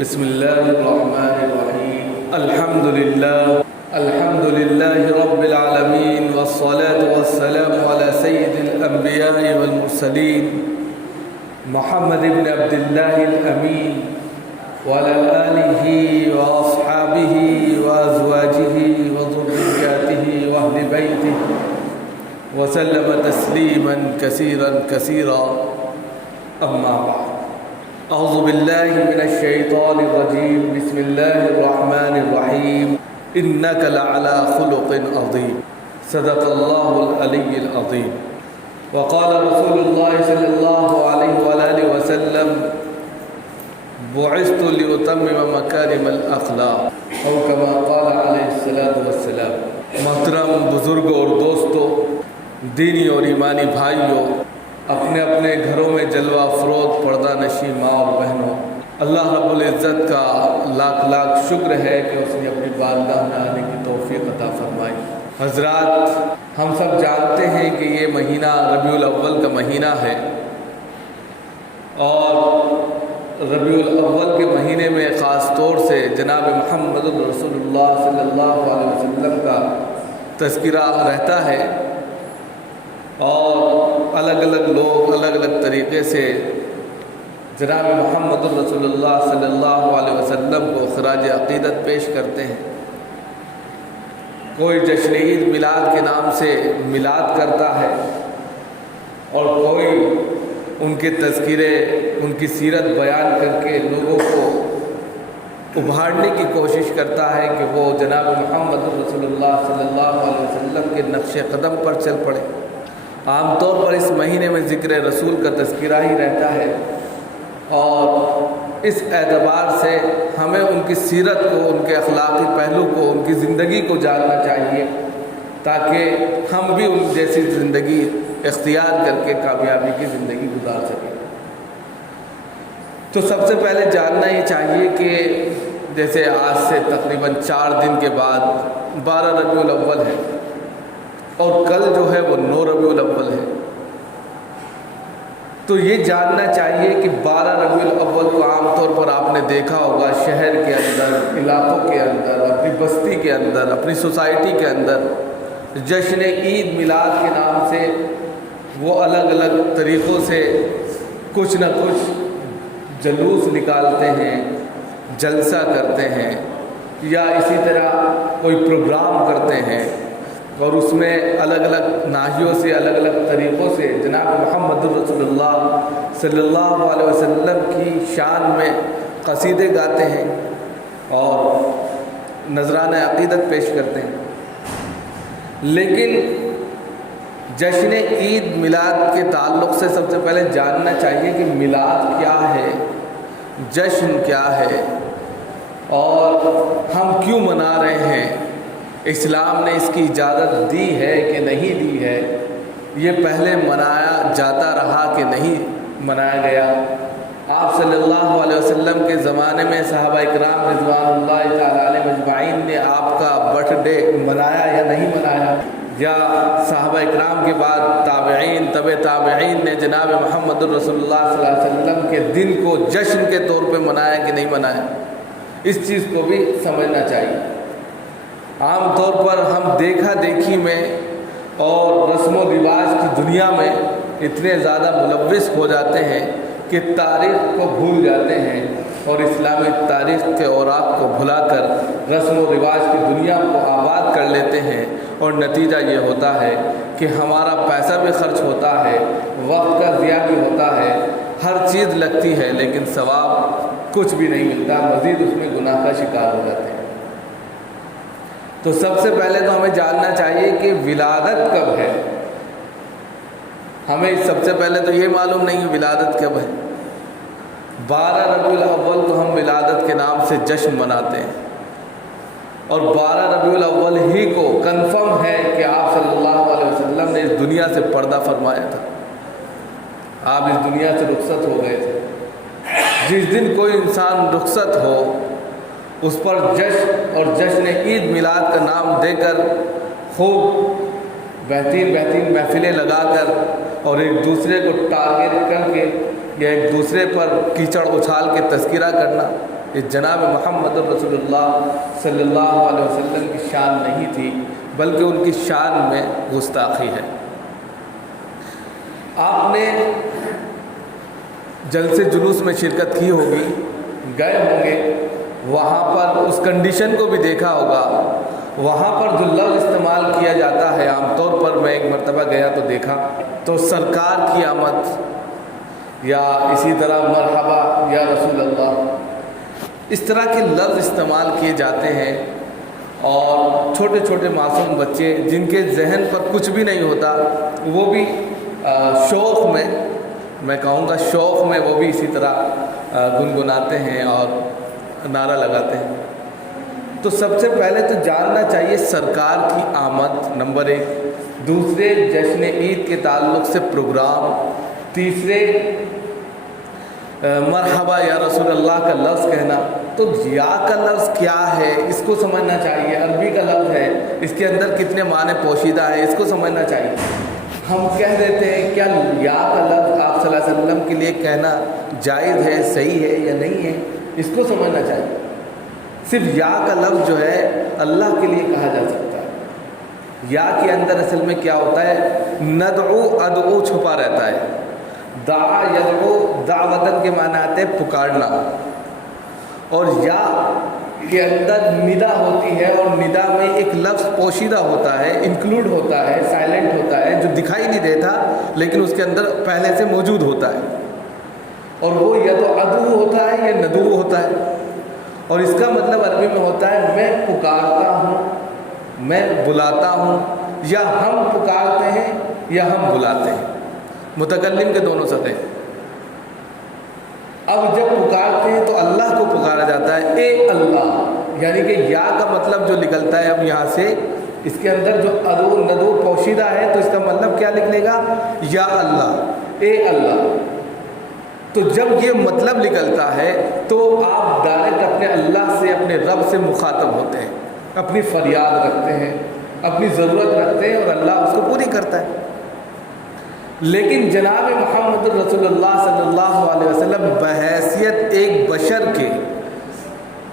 بسم الله الرحمن الرحيم. الحمد لله رب العالمين، والصلاة والسلام على سيد الأنبياء والمرسلين محمد بن عبد الله الأمين وعلى آله وأصحابه وأزواجه وذرياته وأهل بيته وسلم تسليما كثيرا أما بعد. اعوذ باللہ من الشیطان الرجیم. بسم اللہ الرحمن الرحیم. انک لعلی خلق عظیم. صدق اللہ العلی العظیم. وقال رسول اللہ صلی اللہ علیہ وآلہ وسلم بعثت لأتمم مکارم الاخلاق او کما قال علیہ الصلاۃ والسلام. محترم بزرگوں اور دوستوں، دینی اور ایمانی بھائیوں، اپنے اپنے گھروں میں جلوہ افروز پردہ نشین ماں اور بہنوں، اللہ رب العزت کا لاکھ لاکھ شکر ہے کہ اس نے اپنی بارگاہ میں آنے کی توفیق عطا فرمائی. حضرات، ہم سب جانتے ہیں کہ یہ مہینہ ربیع الاول کا مہینہ ہے، اور ربیع الاول کے مہینے میں خاص طور سے جناب محمد رسول اللہ صلی اللہ علیہ وسلم کا تذکرہ رہتا ہے، اور الگ الگ لوگ الگ الگ طریقے سے جناب محمد رسول اللہ صلی اللہ علیہ وسلم کو خراج عقیدت پیش کرتے ہیں. کوئی جشن عید میلاد کے نام سے میلاد کرتا ہے، اور کوئی ان کے تذکرے، ان کی سیرت بیان کر کے لوگوں کو ابھارنے کی کوشش کرتا ہے کہ وہ جناب محمد رسول اللہ صلی اللہ علیہ وسلم کے نقش قدم پر چل پڑے. عام طور پر اس مہینے میں ذکر رسول کا تذکرہ ہی رہتا ہے، اور اس اعتبار سے ہمیں ان کی سیرت کو، ان کے اخلاقی پہلو کو، ان کی زندگی کو جاننا چاہیے، تاکہ ہم بھی ان جیسی زندگی اختیار کر کے کامیابی کی زندگی گزار سکیں. تو سب سے پہلے جاننا یہ چاہیے کہ جیسے آج سے تقریباً 4 دن کے بعد 12 ربیع الاول ہے، اور کل جو ہے وہ 9 ربیع الاول ہے. تو یہ جاننا چاہیے کہ 12 ربیع الاول کو عام طور پر آپ نے دیکھا ہوگا شہر کے اندر، علاقوں کے اندر، اپنی بستی کے اندر، اپنی سوسائٹی کے اندر جشن عید میلاد کے نام سے وہ الگ الگ طریقوں سے کچھ نہ کچھ جلوس نکالتے ہیں، جلسہ کرتے ہیں، یا اسی طرح کوئی پروگرام کرتے ہیں، اور اس میں الگ الگ ناحیوں سے، الگ الگ طریقوں سے جناب محمد رسول اللہ صلی اللہ علیہ وسلم کی شان میں قصیدے گاتے ہیں اور نذرانہ عقیدت پیش کرتے ہیں. لیکن جشن عید میلاد کے تعلق سے سب سے پہلے جاننا چاہیے کہ میلاد کیا ہے، جشن کیا ہے، اور ہم کیوں منا رہے ہیں. اسلام نے اس کی اجازت دی ہے کہ نہیں دی ہے؟ یہ پہلے منایا جاتا رہا کہ نہیں منایا گیا؟ آپ صلی اللہ علیہ وسلم کے زمانے میں صحابہ اکرام رضوان اللہ تعالیٰ علیہ مجمعین نے آپ کا برتھ ڈے منایا یا نہیں منایا؟ یا صحابہ اکرام کے بعد تابعین، تابعین نے جناب محمد رسول اللہ صلی اللہ علیہ وسلم کے دن کو جشن کے طور پہ منایا کہ نہیں منایا؟ اس چیز کو بھی سمجھنا چاہیے. عام طور پر ہم دیکھا دیکھی میں اور رسم و رواج کی دنیا میں اتنے زیادہ ملوث ہو جاتے ہیں کہ تاریخ کو بھول جاتے ہیں، اور اسلامی تاریخ کے اوراق کو بھلا کر رسم و رواج کی دنیا کو آباد کر لیتے ہیں، اور نتیجہ یہ ہوتا ہے کہ ہمارا پیسہ بھی خرچ ہوتا ہے، وقت کا ضیاع بھی ہوتا ہے، ہر چیز لگتی ہے، لیکن ثواب کچھ بھی نہیں ملتا، مزید اس میں گناہ کا شکار ہو جاتے ہیں. تو سب سے پہلے تو ہمیں جاننا چاہیے کہ ولادت کب ہے. ہمیں سب سے پہلے تو یہ معلوم نہیں ہے ولادت کب ہے. 12 ربیع الاول کو ہم ولادت کے نام سے جشن مناتے ہیں، اور 12 ربیع الاول ہی کو کنفرم ہے کہ آپ صلی اللہ علیہ وسلم نے اس دنیا سے پردہ فرمایا تھا، آپ اس دنیا سے رخصت ہو گئے تھے. جس دن کوئی انسان رخصت ہو اس پر جشن اور جشن عید میلاد کا نام دے کر خوب بہترین محفلیں لگا کر اور ایک دوسرے کو ٹارگیٹ کر کے یا ایک دوسرے پر کیچڑ اچھال کے تذکرہ کرنا، یہ جناب محمد رسول صلی اللہ علیہ وسلم کی شان نہیں تھی، بلکہ ان کی شان میں گستاخی ہے۔ آپ نے جلسے جلوس میں شرکت کی ہوگی، گئے ہوں گے، وہاں پر اس کنڈیشن کو بھی دیکھا ہوگا۔ وہاں پر جو لفظ استعمال کیا جاتا ہے، عام طور پر میں ایک مرتبہ گیا تو دیکھا تو سرکار کی آمد یا اسی طرح مرحبا یا رسول اللہ، اس طرح کے لفظ استعمال کیے جاتے ہیں، اور چھوٹے چھوٹے معصوم بچے جن کے ذہن پر کچھ بھی نہیں ہوتا، وہ بھی شوق میں کہوں گا شوق میں وہ بھی اسی طرح گنگناتے ہیں اور نعرہ لگاتے ہیں۔ تو سب سے پہلے تو جاننا چاہیے سرکار کی آمد نمبر 1، دوسرے جشن عید کے تعلق سے پروگرام، تیسرے مرحبا یا رسول اللہ کا لفظ کہنا۔ تو یا کا لفظ کیا ہے اس کو سمجھنا چاہیے، عربی کا لفظ ہے، اس کے اندر کتنے معنی پوشیدہ ہیں اس کو سمجھنا چاہیے۔ ہم کہہ دیتے ہیں کیا یا کا لفظ آپ صلی اللہ علیہ وسلم کے لیے کہنا جائز ہے، صحیح ہے یا نہیں ہے، اس کو سمجھنا چاہیے۔ صرف یا کا لفظ جو ہے اللہ کے لیے کہا جا سکتا ہے۔ یا کے اندر اصل میں کیا ہوتا ہے، ندعو ادعو چھپا رہتا ہے، دعا یدعو دعوتن کے معنی آتے ہیں پکارنا، اور یا کے اندر ندا ہوتی ہے، اور ندا میں ایک لفظ پوشیدہ ہوتا ہے، انکلوڈ ہوتا ہے، سائلنٹ ہوتا ہے، جو دکھائی نہیں دیتا لیکن اس کے اندر پہلے سے موجود ہوتا ہے، اور وہ یا تو ادعو ہوتا ہے یا ندعو ہوتا ہے، اور اس کا مطلب عربی میں ہوتا ہے میں پکارتا ہوں، میں بلاتا ہوں، یا ہم پکارتے ہیں یا ہم بلاتے ہیں، متکلم کے دونوں سطح۔ اب جب پکارتے ہیں تو اللہ کو پکارا جاتا ہے، اے اللہ، یعنی کہ یا کا مطلب جو نکلتا ہے اب یہاں سے اس کے اندر جو ادو ندو پوشیدہ ہے تو اس کا مطلب کیا لکھ لے گا، یا اللہ، اے اللہ۔ تو جب یہ مطلب نکلتا ہے تو آپ ڈائریکٹ اپنے اللہ سے، اپنے رب سے مخاطب ہوتے ہیں، اپنی فریاد رکھتے ہیں، اپنی ضرورت رکھتے ہیں، اور اللہ اس کو پوری کرتا ہے۔ لیکن جناب محمد رسول اللہ صلی اللہ علیہ وسلم بحیثیت ایک بشر کے،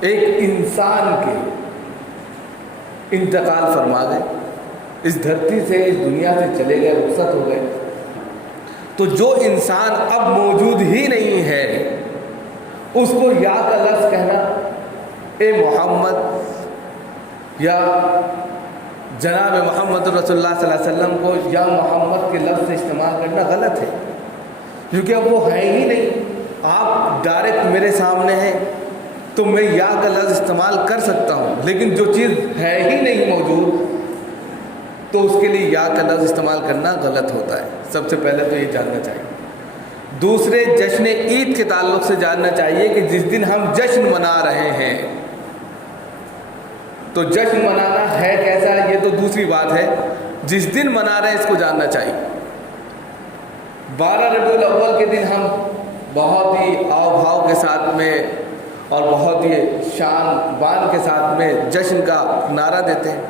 ایک انسان کے انتقال فرما گئے، اس دھرتی سے، اس دنیا سے چلے گئے، رخصت ہو گئے۔ تو جو انسان اب موجود ہی نہیں ہے اس کو یا کا لفظ کہنا، اے محمد یا جناب محمد رسول اللہ صلی اللہ علیہ وسلم کو یا محمد کے لفظ سے استعمال کرنا غلط ہے، کیونکہ اب وہ ہے ہی نہیں۔ آپ ڈائریکٹ میرے سامنے ہیں تو میں یا کا لفظ استعمال کر سکتا ہوں، لیکن جو چیز ہے ہی نہیں موجود تو اس کے لیے یا کا لفظ استعمال کرنا غلط ہوتا ہے۔ سب سے پہلے تو یہ جاننا چاہیے۔ دوسرے جشن عید کے تعلق سے جاننا چاہیے کہ جس دن ہم جشن منا رہے ہیں تو جشن منانا ہے کیسا، یہ تو دوسری بات ہے، جس دن منا رہے ہیں اس کو جاننا چاہیے۔ 12 ربیع الاول کے دن ہم بہت ہی آؤ بھاؤ کے ساتھ میں اور بہت ہی شان بان کے ساتھ میں جشن کا نعرہ دیتے ہیں،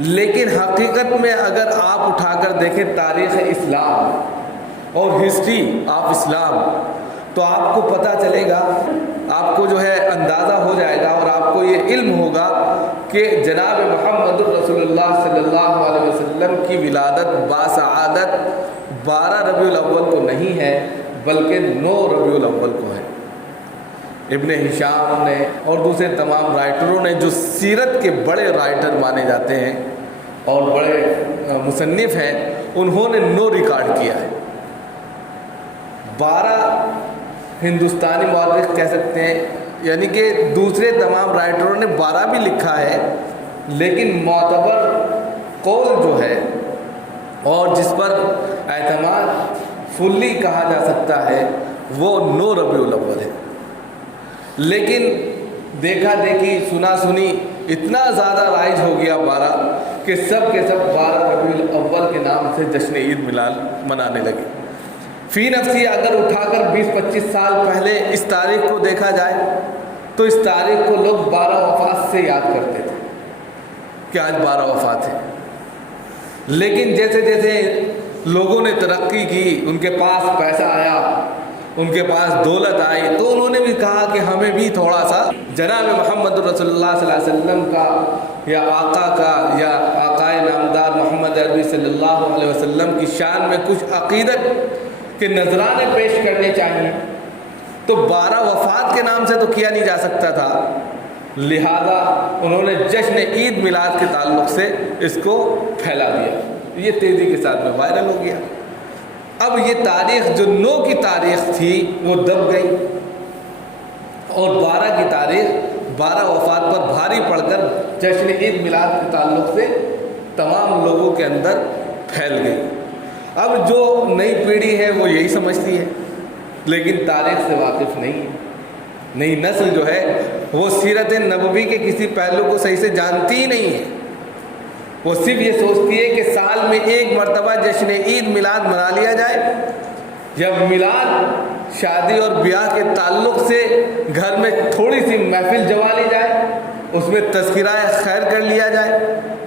لیکن حقیقت میں اگر آپ اٹھا کر دیکھیں تاریخ اسلام اور ہسٹری آف اسلام تو آپ کو پتہ چلے گا، آپ کو جو ہے اندازہ ہو جائے گا اور آپ کو یہ علم ہوگا کہ جناب محمد رسول اللہ صلی اللہ علیہ وسلم کی ولادت باسعادت 12 ربیع الاول کو نہیں ہے بلکہ 9 ربیع الاول کو ہے۔ ابن ہشام نے اور دوسرے تمام رائٹروں نے جو سیرت کے بڑے رائٹر مانے جاتے ہیں اور بڑے مصنف ہیں، انہوں نے 9 ریکارڈ کیا ہے۔ 12 ہندوستانی مورخ کہہ سکتے ہیں، یعنی کہ دوسرے تمام رائٹروں نے 12 بھی لکھا ہے، لیکن معتبر قول جو ہے اور جس پر اعتماد فلی کہا جا سکتا ہے وہ 9 ربیع الاول ہے۔ لیکن دیکھا دیکھی سنا سنی اتنا زیادہ رائج ہو گیا 12 کہ سب کے سب 12 ربیع الاول کے نام سے جشن عید میلاد منانے لگے۔ فی نفسی اگر اٹھا کر 20-25 سال پہلے اس تاریخ کو دیکھا جائے تو اس تاریخ کو لوگ 12 وفات سے یاد کرتے تھے کہ آج 12 وفات ہے، لیکن جیسے جیسے لوگوں نے ترقی کی، ان کے پاس پیسہ آیا، ان کے پاس دولت آئی تو انہوں نے بھی کہا کہ ہمیں بھی تھوڑا سا جناب محمد رسول اللہ صلی اللہ علیہ وسلم کا یا آقا کا یا آقائے نامدار محمد عربی صلی اللہ علیہ وسلم کی شان میں کچھ عقیدت کے نذرانے پیش کرنے چاہیے. تو 12 وفات کے نام سے تو کیا نہیں جا سکتا تھا، لہذا انہوں نے جشن عید میلاد کے تعلق سے اس کو پھیلا دیا. یہ تیزی کے ساتھ میں وائرل ہو گیا. اب یہ تاریخ جو 9 کی تاریخ تھی وہ دب گئی اور 12 کی تاریخ 12 وفات پر بھاری پڑ کر جشن عید میلاد کے تعلق سے تمام لوگوں کے اندر پھیل گئی. اب جو نئی پیڑھی ہے وہ یہی سمجھتی ہے لیکن تاریخ سے واقف نہیں ہے. نئی نسل جو ہے وہ سیرت نبوی کے کسی پہلو کو صحیح سے جانتی ہی نہیں ہے. وہ صرف یہ سوچتی ہے کہ سال میں ایک مرتبہ جشن عید میلاد منا لیا جائے. جب میلاد شادی اور بیاہ کے تعلق سے گھر میں تھوڑی سی محفل جما لی جائے، اس میں تذکرہ خیر کر لیا جائے،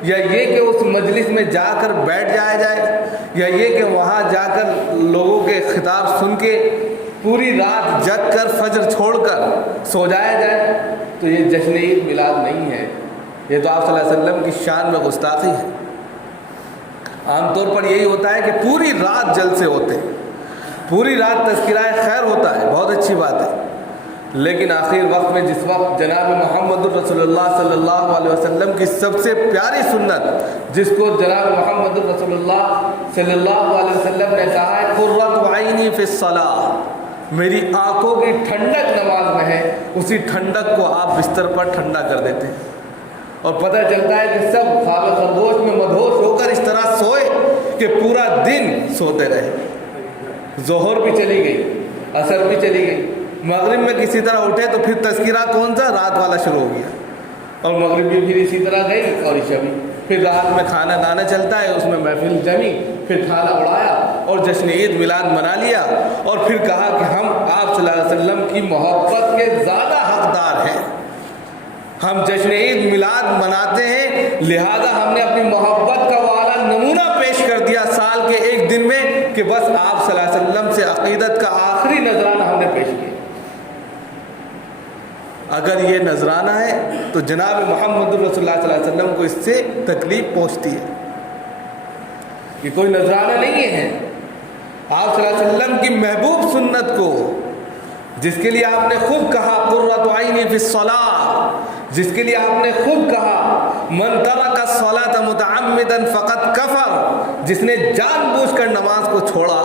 یا یہ کہ اس مجلس میں جا کر بیٹھ جایا جائے، یا یہ کہ وہاں جا کر لوگوں کے خطاب سن کے پوری رات جگ کر فجر چھوڑ کر سو جایا جائے، تو یہ جشن عید میلاد نہیں ہے. یہ تو آپ صلی اللہ علیہ وسلم کی شان میں گستاخی ہے. عام طور پر یہی ہوتا ہے کہ پوری رات جلسے ہوتے ہیں، پوری رات تذکرہ خیر ہوتا ہے، بہت اچھی بات ہے، لیکن آخر وقت میں جس وقت جناب محمد رسول اللہ صلی اللہ علیہ وسلم کی سب سے پیاری سنت جس کو جناب محمد رسول اللہ صلی اللہ علیہ وسلم نے کہا ہے قرۃ عینی فی الصلاۃ، میری آنکھوں کی ٹھنڈک نماز میں ہے، اسی ٹھنڈک کو آپ بستر پر ٹھنڈا کر دیتے ہیں اور پتہ چلتا ہے کہ سب خواب خرگوش میں مدہوش ہو کر اس طرح سوئے کہ پورا دن سوتے رہے. ظہر بھی چلی گئی، عصر بھی چلی گئی، مغرب میں کسی طرح اٹھے تو پھر تذکرہ کون سا رات والا شروع ہو گیا، اور مغرب بھی پھر اسی طرح گئی اور عشاء بھی. پھر رات میں کھانا دانا چلتا ہے، اس میں محفل جمی، پھر کھانا اڑایا اور جشن عید میلاد منا لیا اور پھر کہا کہ ہم آپ صلی اللہ علیہ وسلم کی محبت کے زیادہ حقدار ہیں، ہم جشن عید میلاد مناتے ہیں، لہذا ہم نے اپنی محبت کا وہ اعلیٰ نمونہ پیش کر دیا سال کے ایک دن میں کہ بس آپ صلی اللہ علیہ وسلم سے عقیدت کا آخری نذرانہ ہم نے پیش کیا. اگر یہ نذرانہ ہے تو جناب محمد رسول اللہ صلی اللہ علیہ وسلم کو اس سے تکلیف پہنچتی ہے. یہ کوئی نذرانہ نہیں ہے. آپ صلی اللہ علیہ وسلم کی محبوب سنت کو، جس کے لیے آپ نے خود کہا قرۃ عینی فی الصلاۃ، جس کے لیے آپ نے خود کہا من ترک الصلاۃ متعمدا فقد کفر، جس نے جان بوجھ کر نماز کو چھوڑا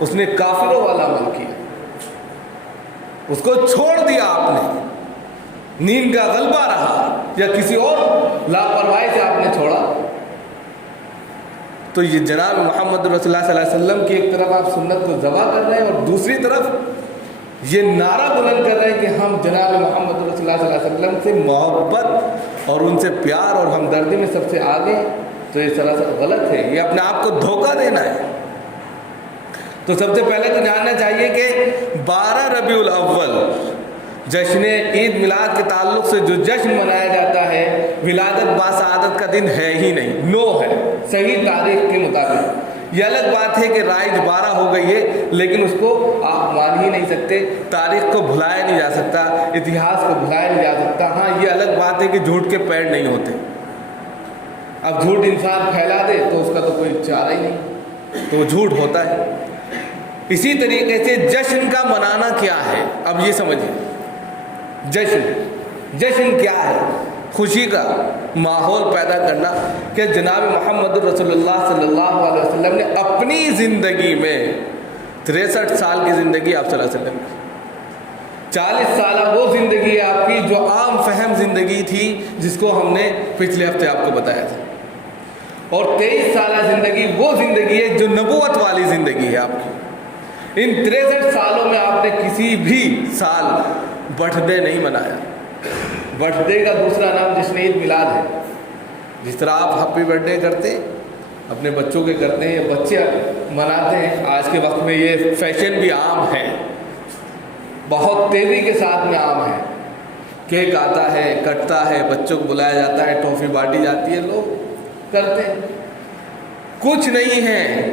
اس نے کافروں والا عمل کیا، اس کو چھوڑ دیا آپ نے، نیند کا غلبہ رہا یا کسی اور لاپرواہی سے آپ نے چھوڑا. تو یہ جناب محمد رسول اللہ صلی اللہ علیہ وسلم کی ایک طرف آپ سنت کو ذبح کر رہے ہیں اور دوسری طرف یہ نعرہ بلند کر رہے ہیں کہ ہم جناب محمد رسول اللہ صلی اللہ علیہ وسلم سے محبت اور ان سے پیار اور ہمدردی میں سب سے آگے. تو یہ سراسر غلط ہے، یہ اپنے آپ کو دھوکہ دینا ہے. تو سب سے پہلے تو جاننا چاہیے کہ 12 ربیع الاول جشن عید میلاد کے تعلق سے جو جشن منایا جاتا ہے ولادت باسعادت کا دن ہے ہی نہیں، 9 ہے صحیح تاریخ کے مطابق. یہ الگ بات ہے کہ رائج 12 ہو گئی ہے لیکن اس کو آپ مان ہی نہیں سکتے، تاریخ کو بھلایا نہیں جا سکتا، اتہاس کو بھلایا نہیں جا سکتا. ہاں یہ الگ بات ہے کہ جھوٹ کے پیڑ نہیں ہوتے. اب جھوٹ انسان پھیلا دے تو اس کا تو کوئی چارہ ہی نہیں، تو وہ جھوٹ ہوتا ہے. اسی طریقے سے جشن کا منانا کیا ہے، اب یہ سمجھیں. جشن کیا ہے؟ خوشی کا ماحول پیدا کرنا کہ جناب محمد رسول اللہ صلی اللہ علیہ وسلم نے اپنی زندگی میں 63 سال کی زندگی آپ صلی اللہ علیہ وسلم کی، 40 سالہ وہ زندگی ہے آپ کی جو عام فہم زندگی تھی جس کو ہم نے پچھلے ہفتے آپ کو بتایا تھا، اور 23 سالہ زندگی وہ زندگی ہے جو نبوت والی زندگی ہے آپ کی. ان 63 سالوں میں آپ نے کسی بھی سال برتھ ڈے نہیں منایا. برتھ ڈے کا دوسرا نام جشن عید میلاد ہے. جس طرح آپ ہیپی برتھ ڈے کرتے ہیں اپنے بچوں کے کرتے ہیں یا بچے مناتے ہیں، آج کے وقت میں یہ فیشن بھی عام ہے، بہت تیزی کے ساتھ میں عام ہے. کیک آتا ہے، کٹتا ہے، بچوں کو بلایا جاتا ہے، ٹافی بانٹی جاتی ہے، لوگ کرتے ہیں. کچھ نہیں ہے.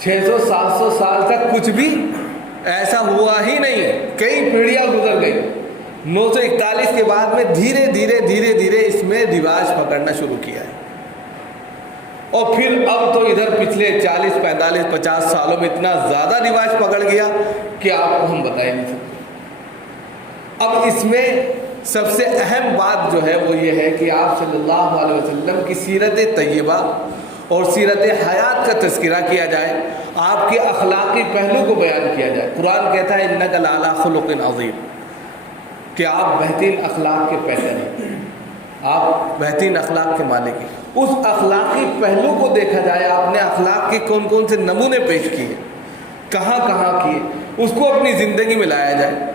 600-700 سال تک کچھ بھی ایسا ہوا ہی نہیں، کئی پیڑھیاں گزر گئی۔ 941 کے بعد میں دھیرے دھیرے اس میں رواج پکڑنا شروع کیا ہے، اور پھر اب تو ادھر پچھلے 40 45 50 سالوں میں اتنا زیادہ رواج پکڑ گیا کہ آپ کو ہم بتا ہی نہیں سکتے۔ اب اس میں سب سے اہم بات جو ہے وہ یہ ہے کہ آپ صلی اللہ علیہ وسلم کی سیرت طیبہ اور سیرت حیات کا تذکرہ کیا جائے، آپ کے اخلاقی پہلو کو بیان کیا جائے۔ قرآن کہتا ہے انک لعلی خلق عظیم، کہ آپ بہترین اخلاق کے پیکر ہیں، آپ بہترین اخلاق کے مالک ہیں۔ اس اخلاقی پہلو کو دیکھا جائے، آپ نے اخلاق کے کون کون سے نمونے پیش کیے، کہاں کہاں کیے، اس کو اپنی زندگی میں لایا جائے۔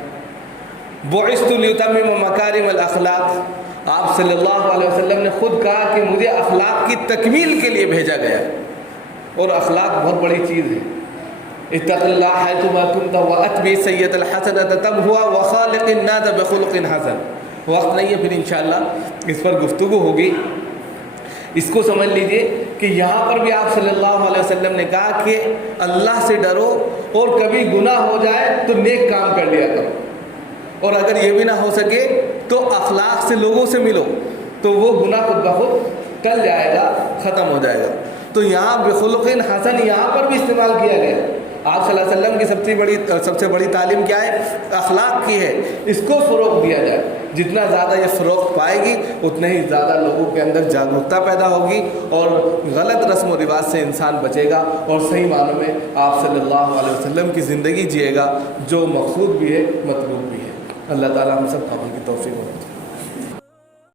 بعثت لأتمم مکارم الاخلاق، آپ صلی اللہ علیہ وسلم نے خود کہا کہ مجھے اخلاق کی تکمیل کے لیے بھیجا گیا، اور اخلاق بہت بڑی چیز ہے۔ اتق اللہ حیثما کنت واتبع السیئۃ الحسنۃ تمحها وخالق الناس بخلق حسن۔ وقت نہیں ہے، پھر انشاءاللہ اس پر گفتگو ہوگی۔ اس کو سمجھ لیجئے کہ یہاں پر بھی آپ صلی اللہ علیہ وسلم نے کہا کہ اللہ سے ڈرو، اور کبھی گناہ ہو جائے تو نیک کام کر لیا کرو، اور اگر یہ بھی نہ ہو سکے تو اخلاق سے لوگوں سے ملو، تو وہ گناہ خود بخود ٹل جائے گا، ختم ہو جائے گا۔ تو یہاں بخلق حسن یہاں پر بھی استعمال کیا گیا۔ آپ صلی اللہ علیہ وسلم کی سب سے بڑی تعلیم کیا ہے؟ اخلاق کی ہے۔ اس کو فروغ دیا جائے، جتنا زیادہ یہ فروغ پائے گی اتنا ہی زیادہ لوگوں کے اندر جاگرکتا پیدا ہوگی، اور غلط رسم و رواج سے انسان بچے گا، اور صحیح معنوں میں آپ صلی اللہ علیہ وسلم کی زندگی جیے گا، جو مقصود بھی ہے مطلوب بھی ہے۔ اللہ تعالیٰ ہم سب کو عمل کی توفیق